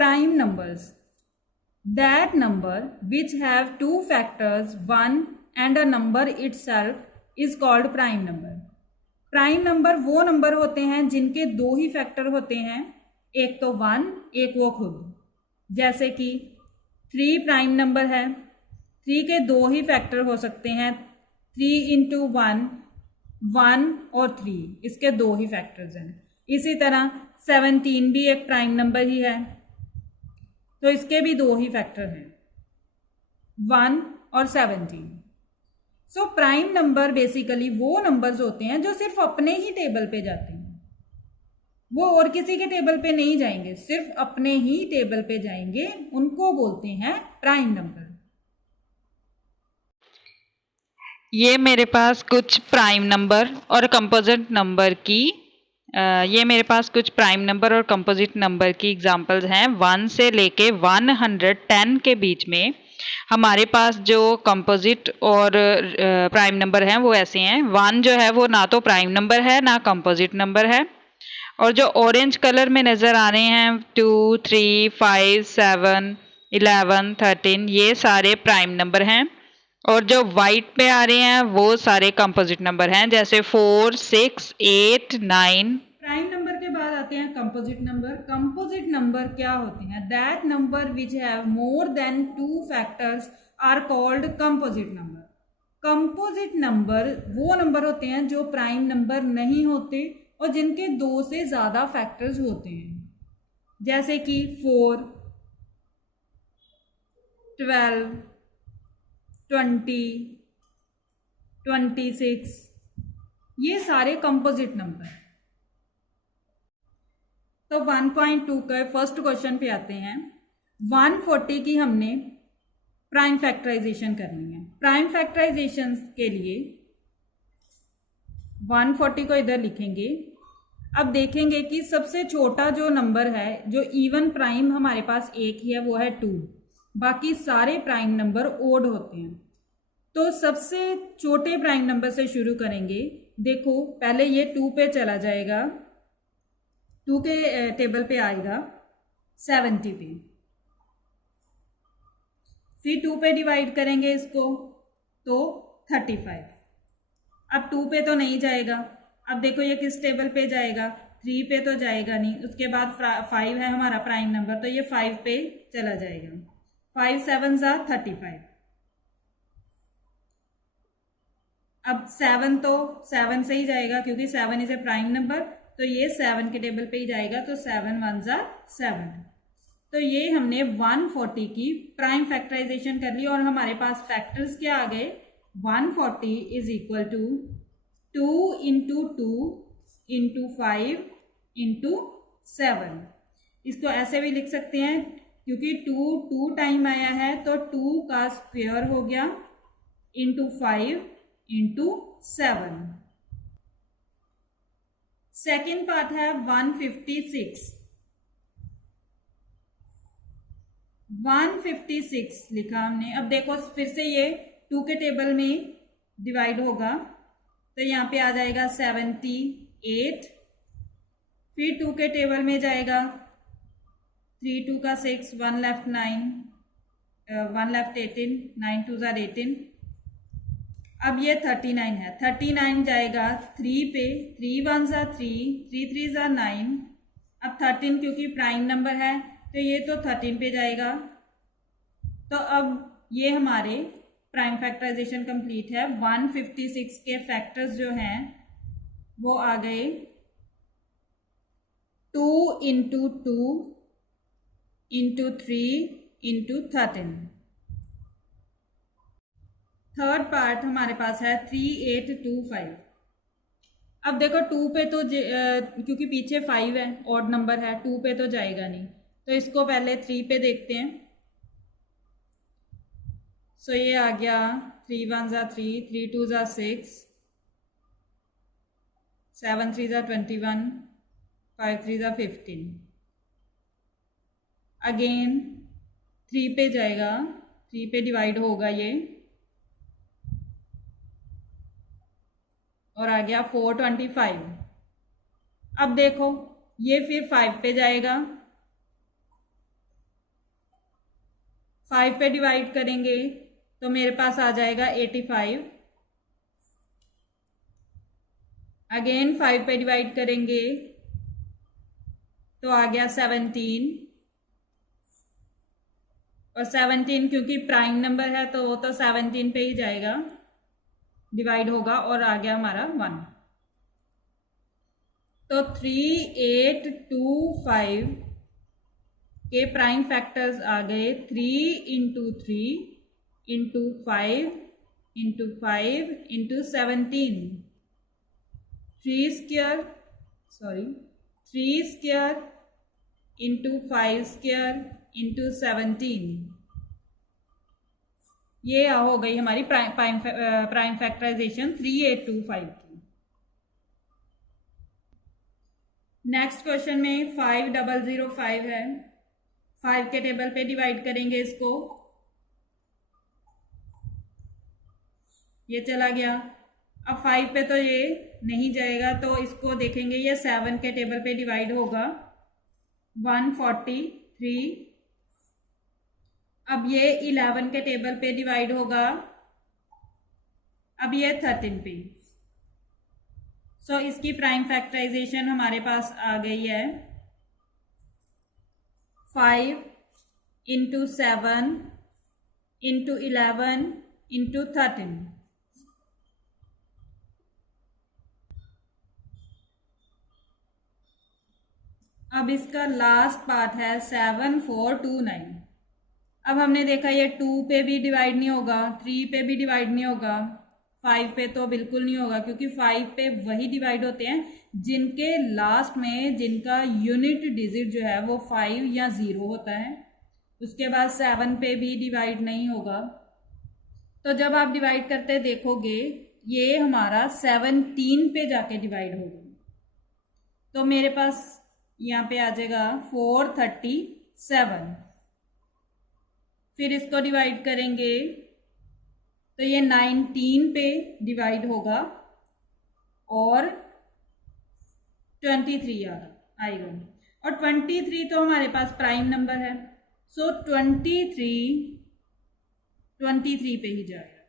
prime numbers. That number which have two factors 1 and a number itself is called prime number. Prime number वो नंबर होते हैं जिनके दो ही फैक्टर होते हैं, एक तो 1 एक वो खुद। जैसे कि 3 प्राइम नंबर है, 3 के दो ही फैक्टर हो सकते हैं, 3 इंटू 1, 1 और 3 इसके दो ही फैक्टर्स हैं। इसी तरह 17 भी एक प्राइम नंबर ही है, तो इसके भी दो ही फैक्टर हैं, 1 और 17। सो प्राइम नंबर बेसिकली वो नंबर्स होते हैं जो सिर्फ अपने ही टेबल पे जाते हैं, वो और किसी के टेबल पे नहीं जाएंगे, सिर्फ अपने ही टेबल पे जाएंगे, उनको बोलते हैं प्राइम नंबर। ये मेरे पास कुछ प्राइम नंबर और कंपोजिट नंबर की एग्जांपल्स हैं। 1 से लेके 110 के बीच में हमारे पास जो कंपोजिट और प्राइम नंबर हैं वो ऐसे हैं। 1 जो है वो ना तो प्राइम नंबर है ना कंपोजिट नंबर है, और जो ऑरेंज कलर में नज़र आ रहे हैं 2, 3, 5, 7, 11, 13 ये सारे प्राइम नंबर हैं, और जो वाइट पे आ रहे हैं वो सारे कंपोजिट नंबर हैं, जैसे 4, 6, 8, 9। प्राइम नंबर के बाद आते हैं कंपोजिट नंबर। कंपोजिट नंबर क्या होते हैं? That number which have more than 2 factors are called composite number. Composite number वो नंबर होते हैं जो प्राइम नंबर नहीं होते और जिनके 2 से ज़्यादा फैक्टर्स होते हैं, जैसे कि 4, 12, 20, 26 ये सारे कंपोजिट नंबर हैं। तो 1.2 के फर्स्ट क्वेश्चन पे आते हैं। 140 की हमने प्राइम फैक्टराइजेशन करनी है। प्राइम फैक्टराइजेशन के लिए 140 को इधर लिखेंगे। अब देखेंगे कि सबसे छोटा जो नंबर है, जो इवन प्राइम हमारे पास एक ही है, वो है 2। बाकी सारे प्राइम नंबर ओड होते हैं। तो सबसे छोटे प्राइम नंबर से शुरू करेंगे। देखो पहले ये 2 पे चला जाएगा, 2 के टेबल पे आएगा 70 पे, फिर 2 पे डिवाइड करेंगे इसको तो 35। अब 2 पे तो नहीं जाएगा, अब देखो ये किस टेबल पे जाएगा, 3 पे तो जाएगा नहीं। उसके बाद 5 है हमारा प्राइम नंबर, तो ये 5 पे चला जाएगा। 5 7 are 35। अब 7 तो 7 से ही जाएगा क्योंकि 7 इज ए प्राइम नंबर, तो ये 7 के टेबल पे ही जाएगा, तो 7 1s are 7। तो ये हमने 140 की प्राइम फैक्टराइजेशन कर ली और हमारे पास फैक्टर्स क्या आ गए? 140 is equal to 2 into 2 into 5 into 7। इसको ऐसे भी लिख सकते हैं क्योंकि 2 टाइम आया है, तो 2 का स्क्वायर हो गया इंटू 5 इंटू 7। सेकेंड पार्ट है 156। 156 लिखा हमने। अब देखो फिर से ये 2 के टेबल में डिवाइड होगा, तो यहाँ पे आ जाएगा 78। फिर 2 के टेबल में जाएगा, 3 2 का 6, 1 लेफ्ट 9, 1 लेफ्ट 18, 9 2s are 18। अब ये 39 है, 39 जाएगा 3 पे, 3 1s are 3, 3 3s are 9। अब 13 क्योंकि प्राइम नंबर है तो ये तो 13 पे जाएगा। तो अब ये हमारे प्राइम फैक्टराइजेशन कंप्लीट है। 156 के फैक्टर्स जो हैं वो आ गए 2 into 2 into 3 into 13। Third part हमारे पास है 3825। अब देखो 2 पे तो क्योंकि पीछे 5 है, ऑड नंबर है, 2 पे तो जाएगा नहीं, तो इसको पहले 3 पे देखते हैं। सो ये आ गया 3 1s are 3, 3 2s are 6, 7 3s are 21, 5 3s are 15। Again 3 पे जाएगा, 3 पे डिवाइड होगा ये, और आ गया 425। अब देखो ये फिर 5 पे जाएगा, 5 पे डिवाइड करेंगे तो मेरे पास आ जाएगा 85। अगेन 5 पे डिवाइड करेंगे तो आ गया 17, और 17 क्योंकि प्राइम नंबर है तो वो तो 17 पे ही जाएगा, डिवाइड होगा, और आ गया हमारा 1। तो 3, 8, 2, 5 के प्राइम फैक्टर्स आ गए 3 into 3 into 5 into 5 into 17। 3 square into 5 square into 17। ये हो गई हमारी प्राइम फैक्टराइजेशन 3825 की। नेक्स्ट क्वेश्चन में 5005 है। 5 के टेबल पे डिवाइड करेंगे इसको, ये चला गया। अब 5 पे तो ये नहीं जाएगा तो इसको देखेंगे, ये 7 के टेबल पे डिवाइड होगा 143। अब ये 11 के टेबल पे डिवाइड होगा, अब ये 13 पे। सो इसकी प्राइम फैक्टराइजेशन हमारे पास आ गई है 5 इंटू 7 इंटू 11 इंटू 13। अब इसका लास्ट पार्ट है 7429। अब हमने देखा ये 2 पे भी डिवाइड नहीं होगा, 3 पे भी डिवाइड नहीं होगा, 5 पे तो बिल्कुल नहीं होगा, क्योंकि 5 पे वही डिवाइड होते हैं जिनके लास्ट में जिनका यूनिट डिजिट जो है वो 5 या 0 होता है। उसके बाद 7 पे भी डिवाइड नहीं होगा। तो जब आप डिवाइड करते देखोगे ये हमारा 17 पे जाके डिवाइड होगा, तो मेरे पास यहाँ पे आ जाएगा 437। फिर इसको डिवाइड करेंगे तो ये 19 पे डिवाइड होगा और 23 आएगा, और 23 तो हमारे पास प्राइम नंबर है, सो 23 पे ही जाएगा।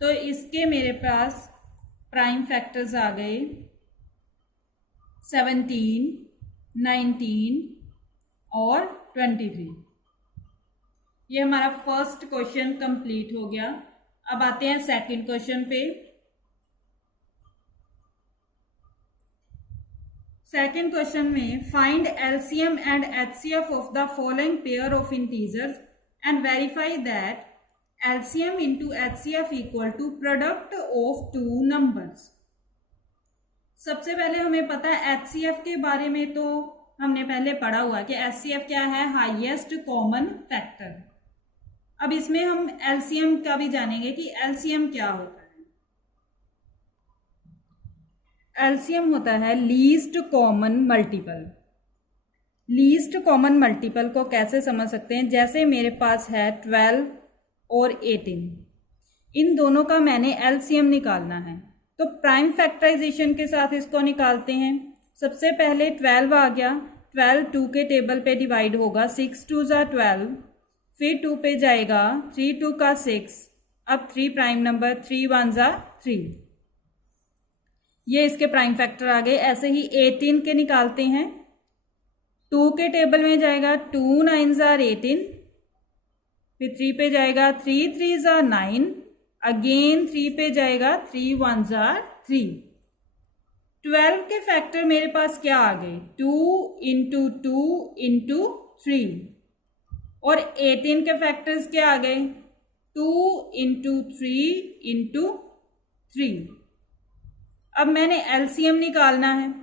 तो इसके मेरे पास प्राइम फैक्टर्स आ गए 17, 19 और 23। ये हमारा फर्स्ट क्वेश्चन कंप्लीट हो गया। अब आते हैं सेकंड क्वेश्चन पे। सेकंड क्वेश्चन में find LCM and HCF of the following pair of integers and verify that LCM into HCF equal to product of 2 numbers. सबसे पहले हमें पता है एचसीएफ के बारे में, तो हमने पहले पढ़ा हुआ कि एचसीएफ क्या है, हाईएस्ट कॉमन फैक्टर। अब इसमें हम एलसीएम का भी जानेंगे कि एलसीएम क्या होता है। एलसीएम होता है least common multiple. Least common multiple को कैसे समझ सकते हैं, जैसे मेरे पास है 12 और 18, इन दोनों का मैंने एलसीएम निकालना है, तो प्राइम फैक्टराइजेशन के साथ इसको निकालते हैं। सबसे पहले 12 आ गया, 12 2 के टेबल पे डिवाइड होगा, 6 2 ज़ा 12, फिर 2 पे जाएगा, 3 2 का 6, अब 3 प्राइम नंबर, 3 1 ज़ा 3, ये इसके प्राइम फैक्टर आ गए। ऐसे ही 18 के निकालते हैं, 2 के टेबल में जाएगा, 2 9 ज़ा 18, फिर 3 पे जाएगा, 3 3 ज़ा 9, अगेन 3 पे जाएगा, 3 1 ज़ा 3। 12 के फैक्टर मेरे पास क्या आ गए, 2 इंटू 2 इंटू 3, और 18 के फैक्टर्स क्या आ गए, 2 इंटू 3 इंटू 3। अब मैंने एलसीएम निकालना है।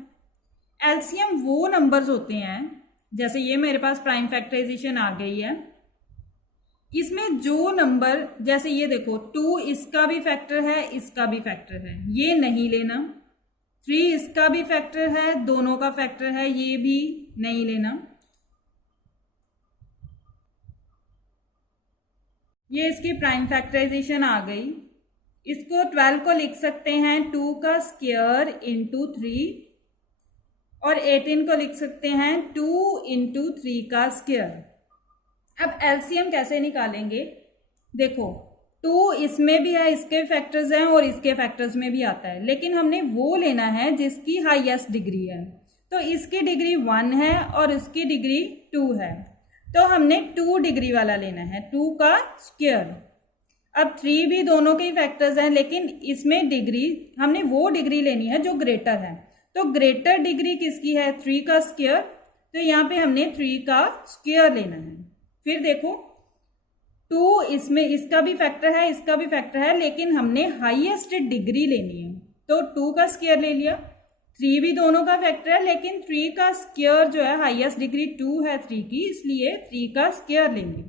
एलसीएम वो नंबर्स होते हैं, जैसे ये मेरे पास प्राइम फैक्टराइजेशन आ गई है, इसमें जो नंबर, जैसे ये देखो 2 इसका भी फैक्टर है, इसका भी फैक्टर है, ये नहीं लेना। 3 इसका भी फैक्टर है, दोनों का फैक्टर है, ये भी नहीं लेना। ये इसकी प्राइम फैक्टराइजेशन आ गई। इसको 12 को लिख सकते हैं 2 का स्क्वायर इंटू 3, और 18 को लिख सकते हैं 2 इंटू 3 का स्क्वायर। अब एलसीएम कैसे निकालेंगे? देखो 2 इसमें भी है, इसके फैक्टर्स हैं और इसके फैक्टर्स में भी आता है, लेकिन हमने वो लेना है जिसकी हाईएस्ट डिग्री है। तो इसकी डिग्री 1 है और इसकी डिग्री 2 है, तो हमने 2 डिग्री वाला लेना है, 2 का स्क्वायर। अब 3 भी दोनों के ही फैक्टर्स हैं, लेकिन इसमें डिग्री हमने वो डिग्री लेनी है जो ग्रेटर है। तो ग्रेटर डिग्री किसकी है? 3 का स्क्वायर, तो यहाँ पे हमने 3 का स्क्वायर लेना है। फिर देखो 2 इसमें इसका भी फैक्टर है, इसका भी फैक्टर है, लेकिन हमने हाईएस्ट डिग्री लेनी है, तो 2 का स्क्वायर ले लिया। 3 भी दोनों का फैक्टर है, लेकिन 3 का स्क्वायर जो है हाईएस्ट डिग्री 2 है 3 की, इसलिए 3 का स्क्वायर लेंगे।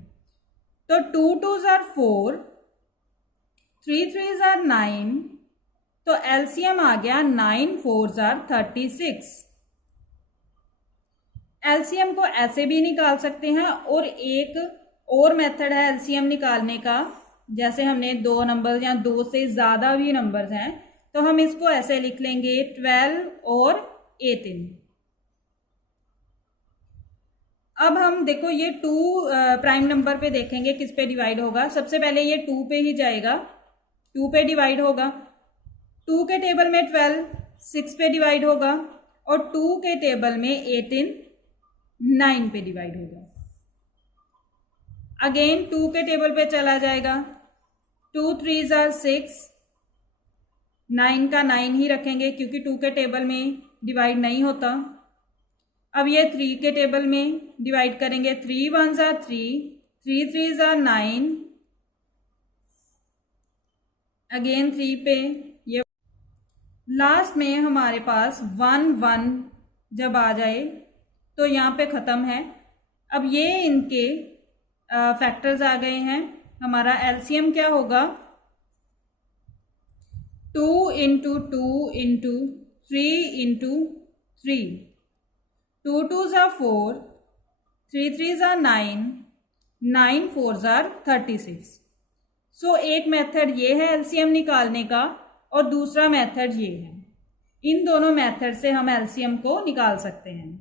तो 2 2s are 4, 3 3s are 9, तो एलसीएम आ गया 9 4s are 36। एलसीएम को ऐसे भी निकाल सकते हैं, और एक और मेथड है एलसीएम निकालने का, जैसे हमने 2 नंबर या 2 से ज़्यादा भी नंबर्स हैं, तो हम इसको ऐसे लिख लेंगे 12 और 18। अब हम देखो ये 2 प्राइम नंबर पे देखेंगे किस पे डिवाइड होगा। सबसे पहले ये 2 पे ही जाएगा, 2 पे डिवाइड होगा। 2 के टेबल में 12 6 पे डिवाइड होगा, और 2 के टेबल में 18 9 पे डिवाइड होगा। अगेन 2 के टेबल पे चला जाएगा, 2 3s are 6, 9 का 9 ही रखेंगे क्योंकि 2 के टेबल में डिवाइड नहीं होता। अब ये 3 के टेबल में डिवाइड करेंगे, 3 1s are 3, 3 3s are 9, again 3 पे। ये लास्ट में हमारे पास 1 1 जब आ जाए तो यहाँ पे ख़त्म है। अब ये इनके फैक्टर्स आ गए हैं। हमारा एलसीएम क्या होगा? 2 into 2 into 3 into 3, 2 2s are 4, 3 3s are 9, 9 4s are 36। सो एक मेथड ये है एलसीएम निकालने का, और दूसरा मेथड ये है। इन दोनों मेथड से हम एलसीएम को निकाल सकते हैं।